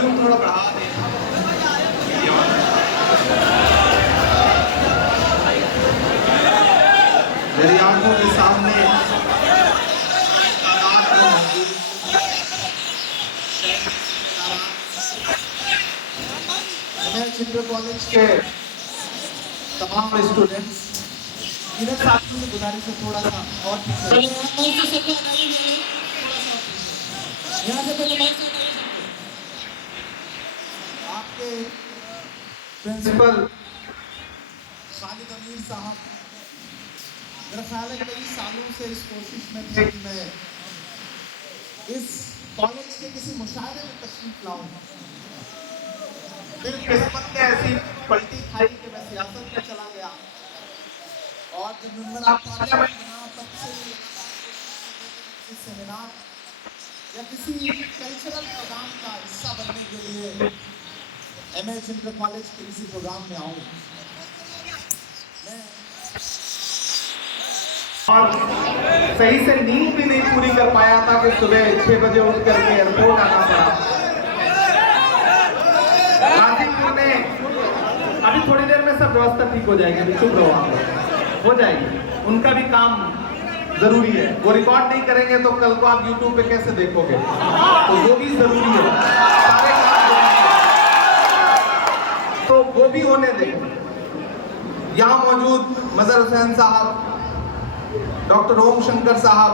Volume थोड़ा बढ़ा दें। मेरी आंखों के सामने चित्र कॉलेज के तमाम स्टूडेंट्स इधर साथियों से गुजारिश है थोड़ा सा और आपके प्रिंसिपल खालिद अमीर साहब मेरा ख्याल है कई सालों से इस कोशिश में थे कि मैं इस कॉलेज के किसी मुशायरे में तशरीफ लाऊं। फिर किस्मत ने ऐसी पलटी खाई कि मैं सियासत में चला गया और जब मेंबर ऑफ पार्लियामेंट बना तब से किसी सेमिनार या किसी कल्चरल प्रोग्राम का हिस्सा बनने के लिए एमए चिंद्र कॉलेज के किसी प्रोग्राम में आऊँ और सही से नींद भी नहीं पूरी कर पाया था कि सुबह 6 बजे उठ करके एयरपोर्ट आना पड़ा। गाजीपुर में अभी थोड़ी देर में सब व्यवस्था ठीक हो जाएगी, चुप रहो आप, हो जाएगी। उनका भी काम जरूरी है, वो रिकॉर्ड नहीं करेंगे तो कल को आप यूट्यूब पे कैसे देखोगे, तो वो भी जरूरी है, सारे काम तो वो भी होने दें। यहाँ मौजूद मजहर हुसैन साहब, डॉक्टर ओम शंकर साहब,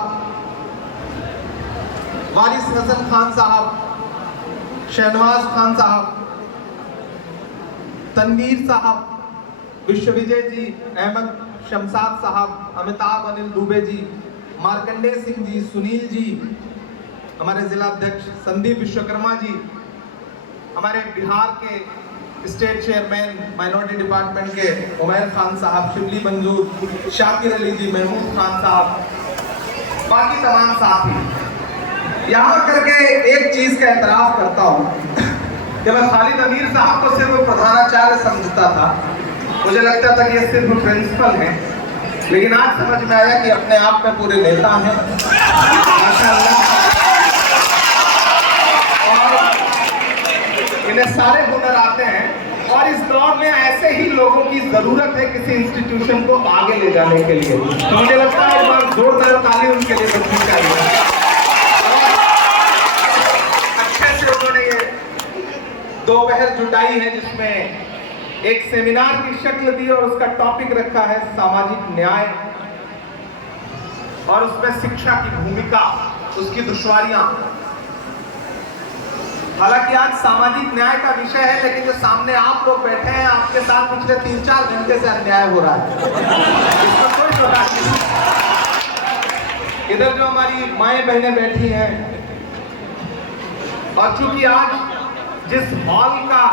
वारिस हसन खान साहब, शहनवाज खान साहब, तनवीर साहब, विश्वविजय जी, अहमद शमसाद साहब, अमिताभ अनिल दुबे जी, मार्कंडेय सिंह जी, सुनील जी, हमारे जिला अध्यक्ष संदीप विश्वकर्मा जी, हमारे बिहार के स्टेट चेयरमैन माइनॉरिटी डिपार्टमेंट के उमैर खान साहब, शिवली मंजूर, शाकिर अली जी, महमूद खान साहब, बाकी तमाम साथी, यहाँ करके एक चीज का एतराफ करता हूँ कि मैं खालिद अमीर साहब को सिर्फ प्रधानाचार्य समझता था, मुझे लगता था कि ये सिर्फ प्रिंसिपल हैं, लेकिन आज समझ में आया कि अपने आप में पूरे नेता हैं माशाअल्लाह। और इन्हें सारे हुनर आते हैं और इस दौर में ऐसे ही लोगों की जरूरत है किसी इंस्टीट्यूशन को आगे ले जाने के लिए। तो मुझे लगता है एक बार जोरदार ताली उनके लिए बजनी चाहिए। अच्छे से उन्होंने ये दोपहर जुटाई है जिसमें एक सेमिनार की शक्ल दी और उसका टॉपिक रखा है सामाजिक न्याय और उसमें शिक्षा की भूमिका, उसकी दुश्वारियां। हालांकि आज सामाजिक न्याय का विषय है, लेकिन जो सामने आप लोग बैठे हैं आपके साथ पिछले 3-4 घंटे से अन्याय हो रहा है, इसमें कोई छोटा नहीं। इधर जो हमारी माएं बहनें बैठी हैं और चूंकि आज जिस हॉल का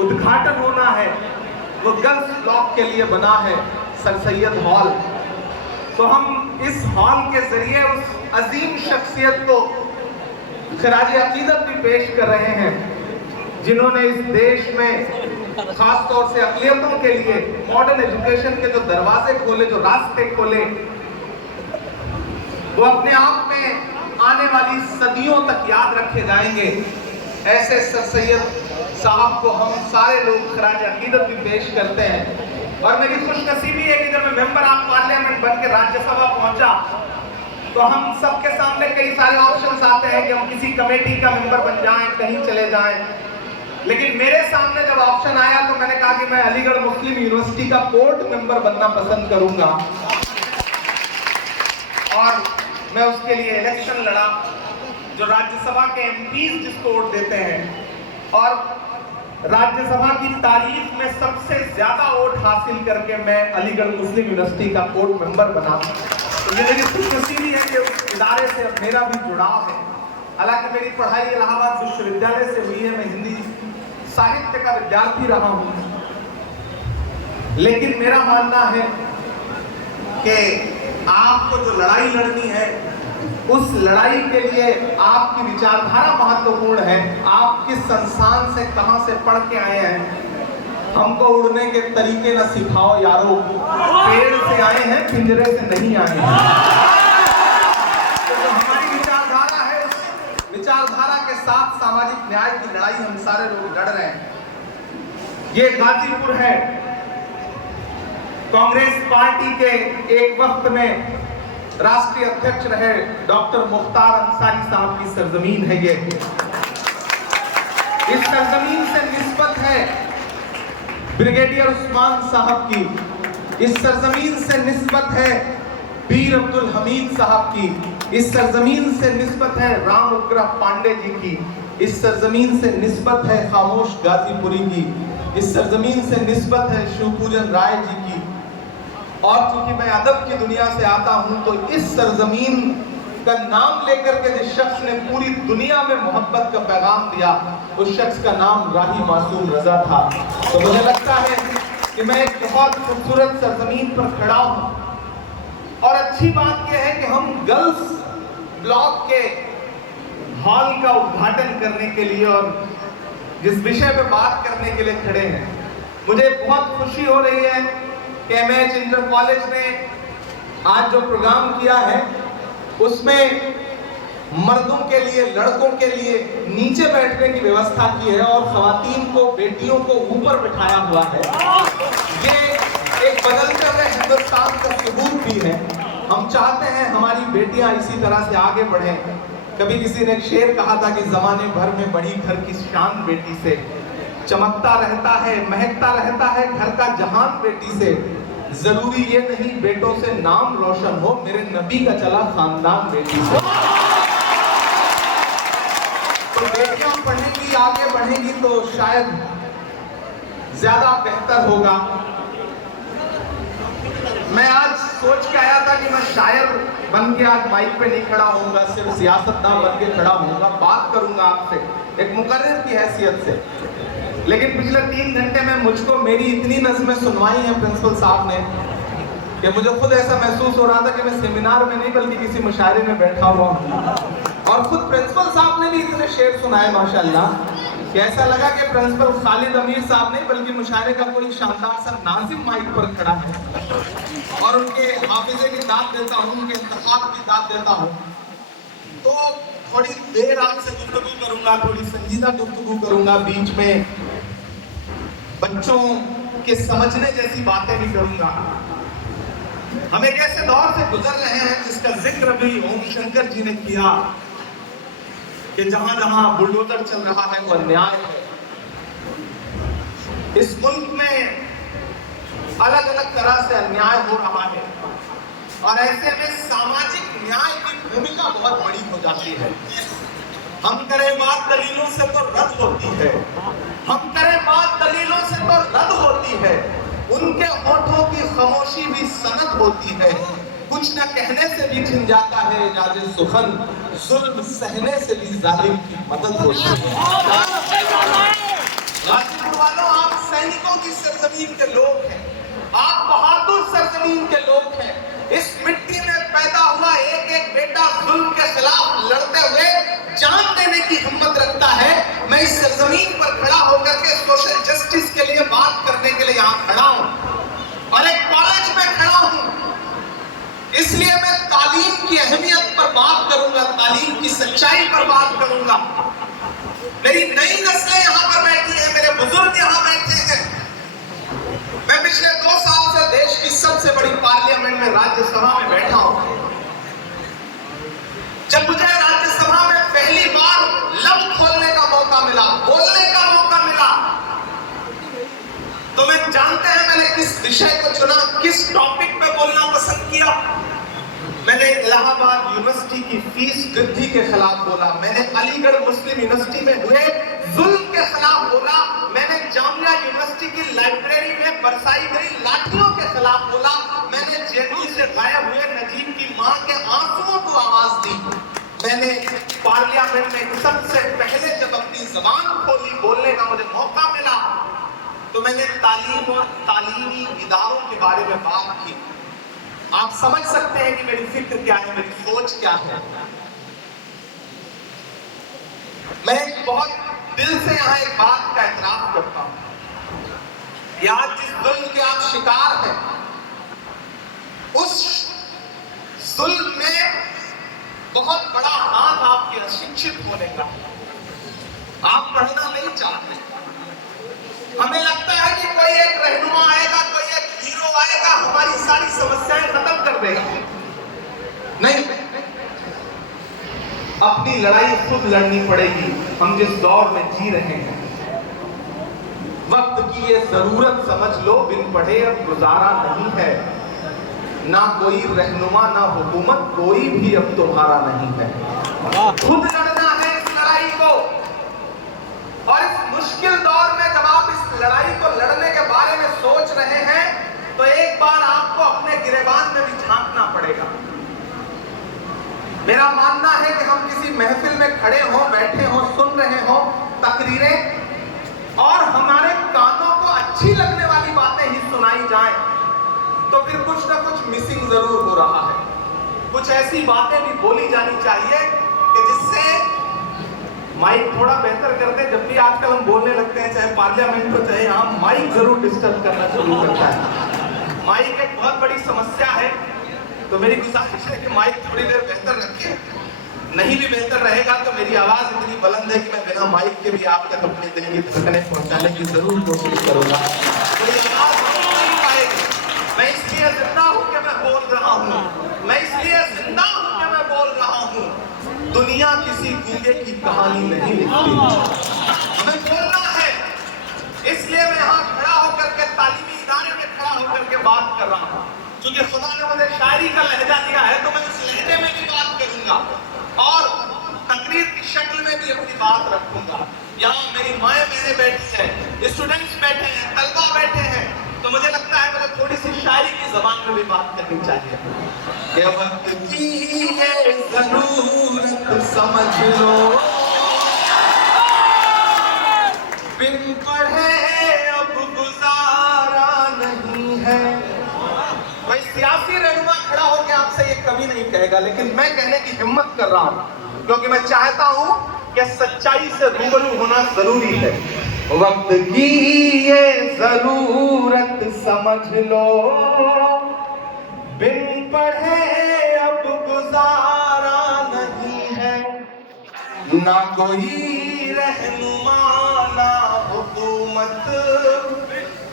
उद्घाटन होना है वो गर्ल्स ब्लॉक के लिए बना है, सर सैयद हॉल, तो हम इस हॉल के जरिए उस अजीम शख्सियत को खराज अकीदत भी पेश कर रहे हैं जिन्होंने इस देश में खास तौर से अक़लियतों के लिए मॉडर्न एजुकेशन के जो दरवाजे खोले, जो रास्ते खोले, वो अपने आप में आने वाली सदियों तक याद रखे जाएंगे। ऐसे सर सैयद साहब को हम सारे लोग खराज अकीदत भी पेश करते हैं। और मेरी खुशनसीबी है कि जब मैं मेंबर ऑफ पार्लियामेंट बन के राज्यसभा पहुंचा तो हम सबके सामने कई सारे ऑप्शंस आते हैं कि हम किसी कमेटी का मेंबर बन जाएं, कहीं चले जाएं, लेकिन मेरे सामने जब ऑप्शन आया तो मैंने कहा कि मैं अलीगढ़ मुस्लिम यूनिवर्सिटी का बोर्ड मेंबर बनना पसंद करूंगा और मैं उसके लिए इलेक्शन लड़ा। जो राज्यसभा के एमपीज जिसको वोट देते हैं और राज्यसभा की तारीख में सबसे ज्यादा वोट हासिल करके मैं अलीगढ़ मुस्लिम यूनिवर्सिटी का बोर्ड मेंबर बना। तो ये मेरी खुशनसीबी है कि उस इदारे से मेरा भी जुड़ाव है। हालांकि मेरी पढ़ाई इलाहाबाद विश्वविद्यालय से हुई है, मैं हिंदी साहित्य का विद्यार्थी रहा हूँ, लेकिन मेरा मानना है कि आपको जो लड़ाई लड़नी है उस लड़ाई के लिए आपकी विचारधारा महत्वपूर्ण है। आप किस संस्थान से कहां से पढ़ के आए हैं, हमको उड़ने के तरीके न सिखाओ यारो, पेड़ से आए हैं पिंजरे से नहीं आए हैं। तो जो हमारी विचारधारा है उस विचारधारा के साथ सामाजिक न्याय की लड़ाई हम सारे लोग लड़ रहे हैं। ये गाजीपुर है, कांग्रेस पार्टी के एक वक्त में राष्ट्रीय अध्यक्ष रहे डॉक्टर मुख्तार अंसारी साहब की सरजमीन है ये। इस सरजमीन से निस्बत है ब्रिगेडियर उस्मान साहब की। इस सरजमीन से निस्बत है पीर अब्दुल हमीद साहब की। इस सरजमीन से निस्बत है राम उग्रह पांडे जी की। इस सरजमीन से निस्बत है खामोश गाजीपुरी की। इस सरजमीन से निस्बत है शिवपूजन राय जी की। और चूंकि मैं अदब की दुनिया से आता हूं तो इस सरजमीन का नाम लेकर के जिस शख्स ने पूरी दुनिया में मोहब्बत का पैगाम दिया, उस शख्स का नाम राही मासूम रजा था। तो मुझे लगता है कि मैं एक बहुत खूबसूरत सरजमीन पर खड़ा हूं। और अच्छी बात यह है कि हम गर्ल्स ब्लॉक के हॉल का उद्घाटन करने के लिए और जिस विषय पे बात करने के लिए खड़े हैं, मुझे बहुत खुशी हो रही है कि एमएच इंटर कॉलेज ने आज जो प्रोग्राम किया है उसमें मर्दों के लिए, लड़कों के लिए नीचे बैठने की व्यवस्था की है और खवातीन को, बेटियों को ऊपर बिठाया हुआ है। ये एक बदलते हुए हिंदुस्तान का सबूत भी है। हम चाहते हैं हमारी बेटियां इसी तरह से आगे बढ़ें। कभी किसी ने एक शेर कहा था कि जमाने भर में बड़ी घर की शान बेटी से, चमकता रहता है, महकता रहता है घर का जहान बेटी से। जरूरी ये नहीं बेटों से नाम रोशन हो, मेरे नबी का चला खानदान बेटी से। तो बेटियां पढ़ेंगी, आगे बढ़ेंगी तो शायद ज्यादा बेहतर होगा। मैं आज सोच के आया था कि मैं शायर बन के आज माइक पे नहीं खड़ा होऊंगा, सिर्फ सियासतदान बन के खड़ा होऊंगा, बात करूंगा आपसे एक मुकर्रिर की हैसियत से। लेकिन पिछले 3 घंटे में मुझको मेरी इतनी नज़्में सुनवाई हैं प्रिंसिपल साहब ने कि मुझे खुद ऐसा महसूस हो रहा था कि मैं सेमिनार में नहीं बल्कि किसी मुशायरे में बैठा हुआ हूँ। और खुद प्रिंसिपल साहब ने भी इतने शेर सुनाए माशाल्लाह कि ऐसा लगा कि प्रिंसिपल खालिद अमीर साहब नहीं बल्कि मुशायरे का कोई शानदार सा नाजिम माइक पर खड़ा है। और उनके हाफिजे की दाद देता हूँ, उनके इंतखाब की दाद देता हूँ। तो थोड़ी देर आपसे गुफ्तगू करूंगा, थोड़ी संजीदा गुफ्तगू करूंगा, बीच में बच्चों के समझने जैसी बातें भी करूंगा। हम एक ऐसे दौर से गुजर रहे हैं जिसका जिक्र भी ओम शंकर जी ने किया कि जहां जहां बुलडोजर चल रहा है वो अन्याय है। इस मुल्क में अलग अलग तरह से अन्याय हो रहा है और ऐसे में सामाजिक न्याय की भूमिका बहुत बड़ी हो जाती है। हम करें बात दलीलों से तो रद्द होती है, हम करें बात दलीलों से तो रद्द होती है। उनके होठों की खामोशी भी सनद होती है। कुछ न कहने से भी छिन जाता है इजाज़े सुखन, जुल्म सहने से भी जालिम की मदद होती है। गाजीपुर वालों, आप सैनिकों की सरजमीन के लोग हैं, आप बहादुर सरजमीन के लोग हैं। इस मिट्टी में पैदा हुआ एक एक बेटा जुल्म के खिलाफ लड़ते हुए जान देने की हिम्मत रखता है। मैं इस सरजमीन पर खड़ा होकर के सोशल जस्टिस के लिए बात करने के लिए यहाँ खड़ा हूँ और एक कॉलेज में खड़ा हूँ। इसलिए मैं तालीम की अहमियत पर बात करूंगा, तालीम की सच्चाई पर बात करूंगा। मेरी नई नस्लें यहाँ पर बैठी हैं, मेरे बुजुर्ग यहाँ बैठे हैं। मैं पिछले 2 साल से देश की सबसे बड़ी पार्लियामेंट में, राज्यसभा में बैठा हूं। जब मुझे राज्यसभा में पहली बार लफ्ज खोलने का मौका मिला, बोलने का मौका मिला, तो मैं जानते हैं मैंने किस विषय को चुना, किस टॉपिक पे बोलना पसंद किया। मैंने इलाहाबाद यूनिवर्सिटी की फीस वृद्धि के खिलाफ बोला, मैंने अलीगढ़ मुस्लिम यूनिवर्सिटी में हुए जुल्म के खिलाफ बोला, मैंने जामिया यूनिवर्सिटी की लाइब्रेरी में बरसाई गई लाठियों के खिलाफ बोला, मैंने जेएनयू से गायब हुए नजीब की मां के आंसुओं को आवाज दी। मैंने पार्लियामेंट में सबसे पहले जब अपनी जबान खोली, बोलने का मुझे मौका मिला, तो मैंने तालीम और तालीमी इदारों के बारे में बात की। आप समझ सकते हैं कि मेरी फिक्र क्या है, मेरी सोच क्या है। मैं बहुत दिल से यहाँ एक बात का एतराफ करता हूं। या जिस जुल्म के आप शिकार हैं, उस जुल्म में बहुत बड़ा हाथ आपके अशिक्षित होने का, आप पढ़ना नहीं चाहते। हमें लगता है कि कोई एक रहनुमा आएगा, कोई एक हीरो आएगा, हमारी सारी समस्याएं खत्म कर देगा। नहीं, अपनी लड़ाई खुद लड़नी पड़ेगी। हम जिस दौर में जी रहे हैं, वक्त की ये जरूरत समझ लो, बिन पढ़े अब गुजारा नहीं है। ना कोई रहनुमा ना हुकूमत, कोई भी अब तुम्हारा नहीं है। खुद लड़ना है इस लड़ाई को। और इस मुश्किल दौर में जब आप इस लड़ाई को लड़ने के बारे में सोच रहे हैं, तो एक बार आपको अपने गिरेबान में भी झांकना पड़ेगा। मेरा मानना है कि हम किसी महफिल में खड़े हों, बैठे हों, सुन रहे हों तकरीरें, और हमारे कानों को अच्छी लगने वाली बातें ही सुनाई जाएं, तो फिर कुछ ना कुछ मिसिंग जरूर हो रहा है। कुछ ऐसी बातें भी बोली जानी चाहिए कि जिससे माइक थोड़ा बेहतर कर दे। जब भी आजकल हम बोलने लगते हैं, चाहे पार्लियामेंट हो चाहे यहाँ, माइक जरूर डिस्टर्ब करना शुरू करता है। माइक एक बहुत बड़ी समस्या है, तो मेरी गुजारिश है कि माइक थोड़ी देर बेहतर रखें। नहीं भी बेहतर रहेगा तो मेरी आवाज इतनी बुलंद है कि मैं बिना माइक के भी आप तक अपने दिल की धड़कनें पहुंचाने की जरूर कोशिश करूंगा। मेरी आवाज नहीं पाएगी। मैं इसलिए जिंदा हूं कि मैं बोल रहा हूं। मैं इसलिए जिंदा हूं कि मैं बोल रहा हूं। दुनिया किसी गूंगे की कहानी नहीं लिखती। हमें बोलना है, इसलिए मैं यहाँ खड़ा होकर के तालीमी इदारे में खड़ा होकर के बात कर रहा हूँ। क्योंकि खुदा ने मुझे शायरी का लहजा दिया है, तो मैं उस लहजे में भी बात करूंगा और तकरीर की शक्ल में भी अपनी बात रखूंगा। यहाँ मेरी माएँ बहनें बैठी हैं, स्टूडेंट्स बैठे हैं, तलबा बैठे हैं, तो मुझे लगता है मुझे थोड़ी सी शायरी की जबान में भी बात करनी चाहिए। कि वक्त की ये जरूरत समझ लो, बिन पढ़े अब गुजारा नहीं है। कोई सियासी रहनुमा खड़ा होकर आपसे ये कभी नहीं कहेगा, लेकिन मैं कहने की हिम्मत कर रहा हूं, क्योंकि मैं चाहता हूं कि सच्चाई से रूबरू होना जरूरी है। वक्त की ये जरूरत समझ लो, बिन पढ़े अब गुजारा नहीं है। ना कोई रहनुमा ना हुकूमत,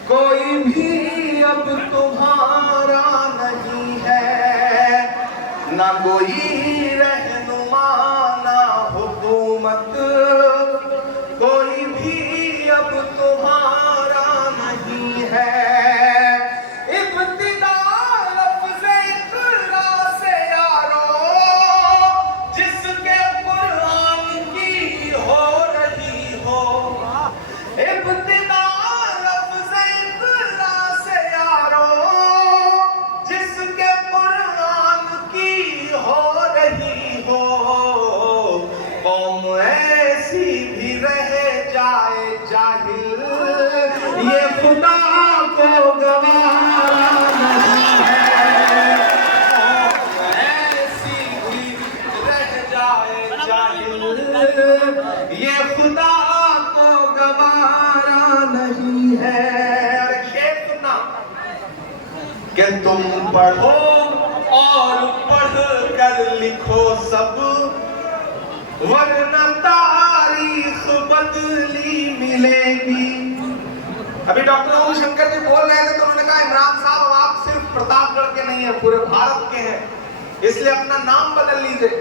कोई भी अब तुम्हारा नहीं है। ना कोई रहनुमा ना हुकूमत, कोई भी अब तुम्हारा नहीं है। इब्तिदा लफ्ज़े इक़रा से यारो, जिसके कुरान की हो रही हो। इब्तिदा लफ्ज़े इक़रा से यारो, जिसके कुरान की हो रही हो। कौम ऐसी भी रह जाए जाहिल, ये खुदा को गवारा नहीं है। कौम ऐसी भी रह जाए जाहिल, ये खुदा को गवारा नहीं है। अरे शेर सुनना कि तुम पढ़ो और पढ़ कर लिखो सब, वरना तारीख बदली मिलेगी। अभी डॉक्टर ओम शंकर जी बोल रहे थे, तो उन्होंने कहा इमरान साहब आप सिर्फ प्रतापगढ़ के नहीं है, पूरे भारत के हैं, इसलिए अपना नाम बदल लीजिए।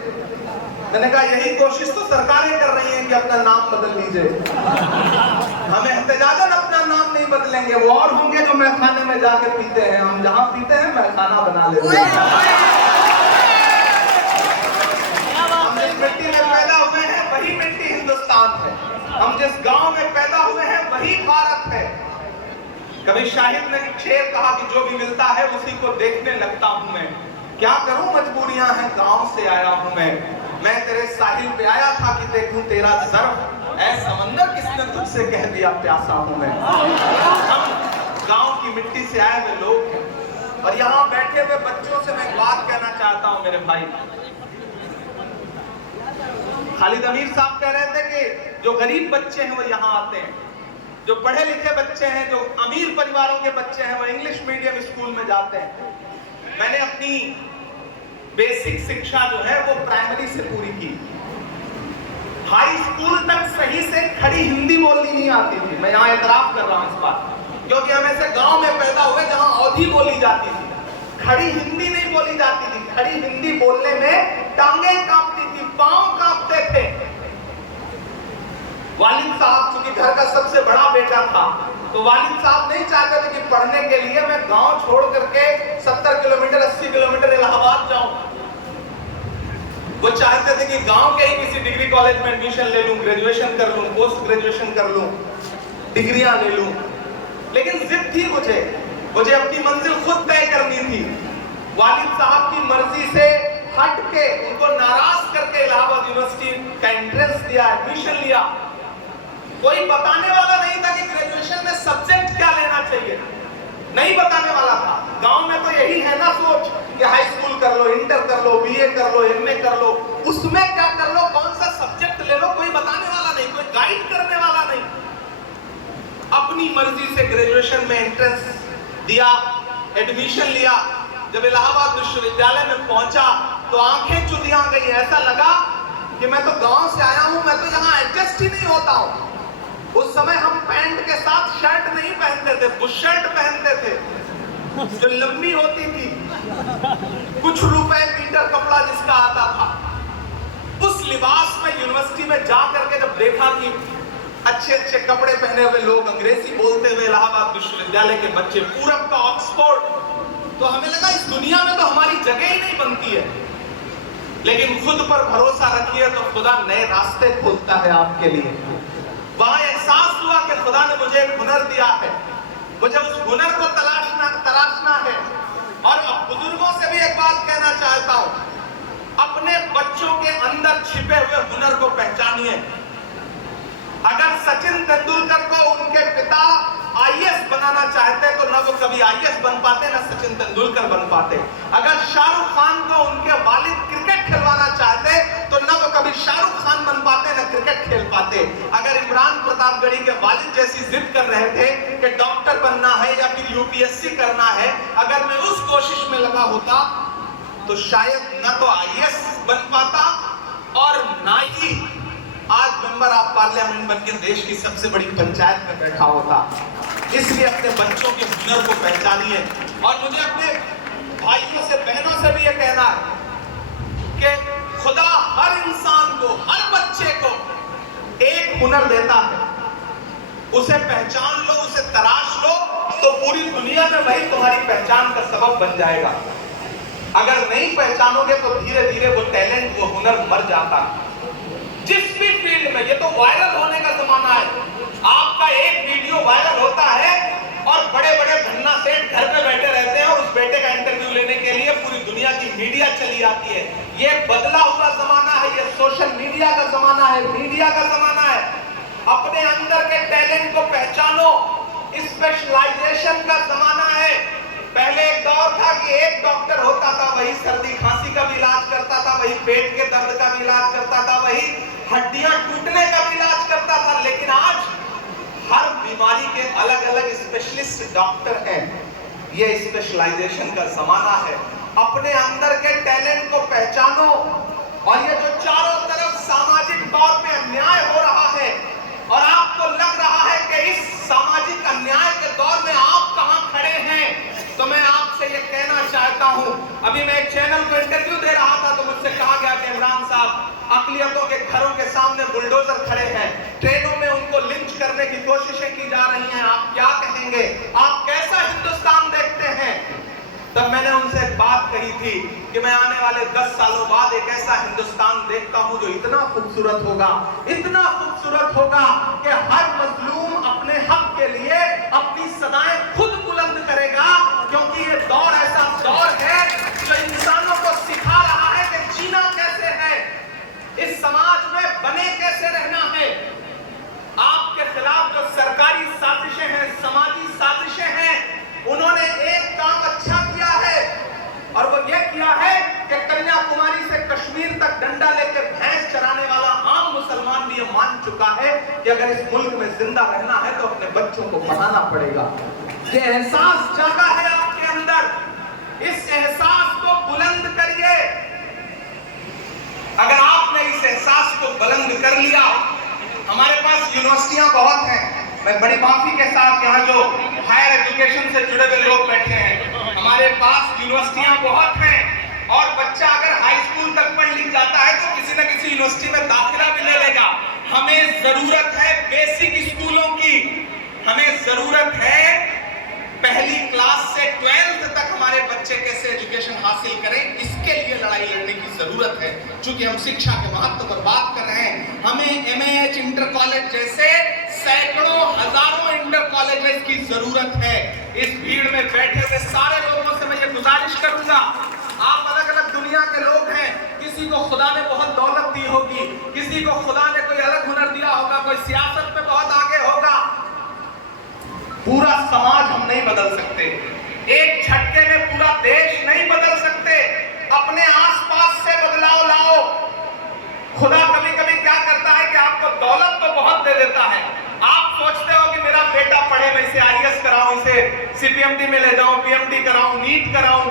मैंने कहा यही कोशिश तो सरकारें कर रही हैं कि अपना नाम बदल लीजिए। हम एहतजाजन अपना नाम नहीं बदलेंगे। वो और होंगे जो मैखाने में जाके पीते हैं, हम जहां पीते हैं मैखाना बना लेते हैं। हम जिस मिट्टी में पैदा हुए हैं वही मिट्टी हिंदुस्तान है। हम जिस गांव में पैदा हुए हैं वही भारत है। कभी शाहिद ने शेर कहा कि जो भी मिलता है उसी को देखने लगता हूं मैं। क्या करूं, मजबूरियां हैं, गांव से आया हूं मैं तेरे साहिल पे आया था कि देखूं तेरा ज़र्फ, ऐ समंदर किसने तुझसे कह दिया प्यासा हूं मैं। हम गांव की मिट्टी से आए हुए लोग हैं। और यहाँ बैठे हुए बच्चों से मैं एक बात कहना चाहता हूं मेरे भाई। खालिद अमीर साहब कह रहे थे कि जो गरीब बच्चे हैं वो यहाँ आते हैं, जो पढ़े लिखे बच्चे हैं, जो अमीर परिवारों के बच्चे हैं वो इंग्लिश मीडियम स्कूल में जाते हैं। मैंने अपनी बेसिक शिक्षा जो है वो प्राइमरी से पूरी की। हाई स्कूल तक सही से खड़ी हिंदी बोलनी नहीं आती थी। मैं यहाँ एतराफ कर रहा हूँ इस बात, क्योंकि हम ऐसे गांव में पैदा हुए जहां अवधी बोली जाती थी, खड़ी हिंदी नहीं बोली जाती थी। खड़ी हिंदी बोलने में टांगे कांपती थी, पांव कांपते थे। वालिद साहब चूंकि घर का सबसे बड़ा बेटा था, तो वालिद साहब नहीं चाहते थे कि पढ़ने के लिए मैं गांव छोड़ करके 70 किलोमीटर 80 किलोमीटर इलाहाबाद जाऊं। वो चाहते थे कि गांव के ही किसी डिग्री कॉलेज में एडमिशन ले लूं, ग्रेजुएशन कर लूं, पोस्ट ग्रेजुएशन कर लूं, डिग्रियां ले लूं। लेकिन जिद थी मुझे अपनी मंजिल खुद तय करनी थी। वालिद साहब की मर्जी से हट के, उनको नाराज करके इलाहाबाद यूनिवर्सिटी का एंट्रेंस दिया, एडमिशन लिया। कोई बताने वाला नहीं था कि ग्रेजुएशन में सब्जेक्ट क्या लेना चाहिए, नहीं बताने वाला था। गांव में तो यही है ना सोच कि हाई स्कूल कर लो, इंटर कर लो, बीए कर लो, एमए कर लो, उसमें क्या कर लो, कौन सा सब्जेक्ट ले लो, कोई बताने वाला नहीं, कोई गाइड करने वाला नहीं। अपनी मर्जी से ग्रेजुएशन में एंट्रेंस दिया, एडमिशन लिया। जब इलाहाबाद विश्वविद्यालय में पहुंचा तो आंखें चुदिया गई। ऐसा लगा कि मैं तो गांव से आया हूं, मैं तो यहाँ एडजस्ट ही नहीं होता हूं। उस समय हम पैंट के साथ शर्ट नहीं पहनते थे, बुशर्ट पहनते थे जो लंबी होती थी, कुछ रुपए मीटर कपड़ा जिसका आता था। उस लिबास में यूनिवर्सिटी में जा करके जब देखा कि अच्छे अच्छे कपड़े पहने हुए लोग, अंग्रेजी बोलते हुए इलाहाबाद विश्वविद्यालय के बच्चे, पूरब का ऑक्सफोर्ड, तो हमें लगा इस दुनिया में तो हमारी जगह ही नहीं बनती है। लेकिन खुद पर भरोसा रखिए तो खुदा नए रास्ते खोलता है आपके लिए। वहां एहसास हुआ कि खुदा ने मुझे एक हुनर दिया है, मुझे उस हुनर को तराशना है। और अब बुजुर्गों से भी एक बात कहना चाहता हूं, अपने बच्चों के अंदर छिपे हुए हुनर को पहचानिए। अगर सचिन तेंदुलकर को उनके पिता आईएएस बनाना चाहते तो ना वो कभी आईएएस बन पाते, ना सचिन तेंदुलकर बन पाते। अगर शाहरुख खान को उनके वालिद क्रिकेट खिलवाना चाहते तो ना वो कभी शाहरुख खान बन पाते, ना क्रिकेट खेल पाते। अगर इमरान प्रतापगढ़ी के वालिद जैसी जिद कर रहे थे कि डॉक्टर बनना है या फिर यूपीएससी करना है, अगर मैं उस कोशिश में लगा होता तो शायद न तो आईएएस बन पाता और ना ही आज मेंबर ऑफ पार्लियामेंट बनकर देश की सबसे बड़ी पंचायत में बैठा होता। इसलिए अपने बच्चों के हुनर को पहचानिए। और मुझे अपने भाइयों से, बहनों से भी ये कहना है कि खुदा हर इंसान को, हर बच्चे को एक हुनर देता है, उसे पहचान लो, उसे तराश लो, तो पूरी दुनिया में वही तुम्हारी पहचान का सबब बन जाएगा। अगर नहीं पहचानोगे तो धीरे धीरे वो टैलेंट, वो हुनर मर जाता है। जिस भी फील्ड में, ये तो वायरल होने का जमाना है। आपका एक वीडियो वायरल होता है और बड़े बड़े धन्ना सेठ घर पे बैठे रहते हैं और उस बेटे का इंटरव्यू लेने के लिए पूरी दुनिया की मीडिया चली आती है। ये बदला हुआ जमाना है, ये सोशल मीडिया का जमाना है, मीडिया का जमाना है। अपने अंदर के टैलेंट को पहचानो, स्पेशलाइजेशन का जमाना है। पहले एक दौर था कि एक डॉक्टर होता था, वही सर्दी खांसी का भी इलाज करता था, वही पेट के दर्द का भी इलाज करता था, वही हड्डियां टूटने का भी इलाज करता था। लेकिन आज हर बीमारी के अलग अलग स्पेशलिस्ट डॉक्टर हैं। ये स्पेशलाइजेशन का जमाना है। अपने अंदर के टैलेंट को पहचानो। और ये जो चारों तरफ सामाजिक तौर पे अन्याय हो रहा है और आपको लग रहा है कि इस सामाजिक अन्याय के दौर में आप कहां खड़े हैं, तो मैं आपसे ये कहना चाहता हूं। अभी मैं एक चैनल को इंटरव्यू दे रहा था तो मुझसे कहा गया कि इमरान साहब, अकलियतों के घरों के सामने बुलडोजर खड़े हैं, ट्रेनों में उनको लिंच करने की कोशिशें की जा रही हैं, आप क्या कहेंगे, आप कैसा हिंदुस्तान देखते हैं? तब मैंने उनसे एक बात कही थी कि मैं आने वाले 10 सालों बाद एक ऐसा हिंदुस्तान देखता हूं जो इतना खूबसूरत होगा, इतना खूबसूरत होगा कि हर मजलूम अपने हक के लिए अपनी सदाएं खुद बुलंद करेगा। क्योंकि ये दौर ऐसा दौर है जो इंसानों को सिखा रहा है कि जीना कैसे है, इस समाज में बने कैसे रहना है। आपके खिलाफ जो सरकारी साजिशें हैं, समाजी साजिशें हैं, उन्होंने एक काम अच्छा किया है और वो ये किया है कि कन्याकुमारी से कश्मीर तक डंडा लेकर भैंस चराने वाला आम मुसलमान भी ये मान चुका है कि अगर इस मुल्क में जिंदा रहना है तो अपने बच्चों को पढ़ाना पड़ेगा। ये एहसास जागा है आपके अंदर, इस एहसास को बुलंद करिए। अगर आपने इस इस एहसास को बुलंद कर लिया। हमारे पास यूनिवर्सिटियां बहुत हैं, मैं बड़ी माफी के साथ यहाँ जो हायर एजुकेशन से जुड़े हुए लोग बैठे हैं, हमारे पास यूनिवर्सिटियां बहुत हैं और बच्चा अगर हाई स्कूल तक पढ़ लिख जाता है तो किसी न किसी यूनिवर्सिटी में दाखिला भी ले लेगा। हमें जरूरत है बेसिक स्कूलों की, हमें जरूरत है पहली क्लास से 12th तक हमारे बच्चे कैसे एजुकेशन हासिल करें, इसके लिए लड़ाई लड़ने की जरूरत है। चूंकि हम शिक्षा के महत्व पर बात कर रहे हैं, हमें एमएएच इंटर कॉलेज जैसे सैकड़ों हजारों इंटर कॉलेजेस की जरूरत है। इस भीड़ में बैठे हुए सारे लोगों से मैं ये गुजारिश करूंगा, आप अलग अलग दुनिया के लोग हैं, किसी को खुदा ने बहुत दौलत दी होगी, किसी को खुदा ने कोई अलग हुनर दिया होगा, कोई सियासत में बहुत आगे होगा। पूरा समाज हम नहीं बदल सकते, एक झटके में पूरा देश नहीं बदल सकते। अपने आसपास से बदलाव लाओ। खुदा कभी कभी क्या करता है कि आपको दौलत तो बहुत दे देता है, आप सोचते हो कि मेरा बेटा पढ़े, मैं इसे आईएएस कराऊं, इसे सीपीएमटी में ले जाऊं, पीएमटी कराऊं, नीट कराऊं,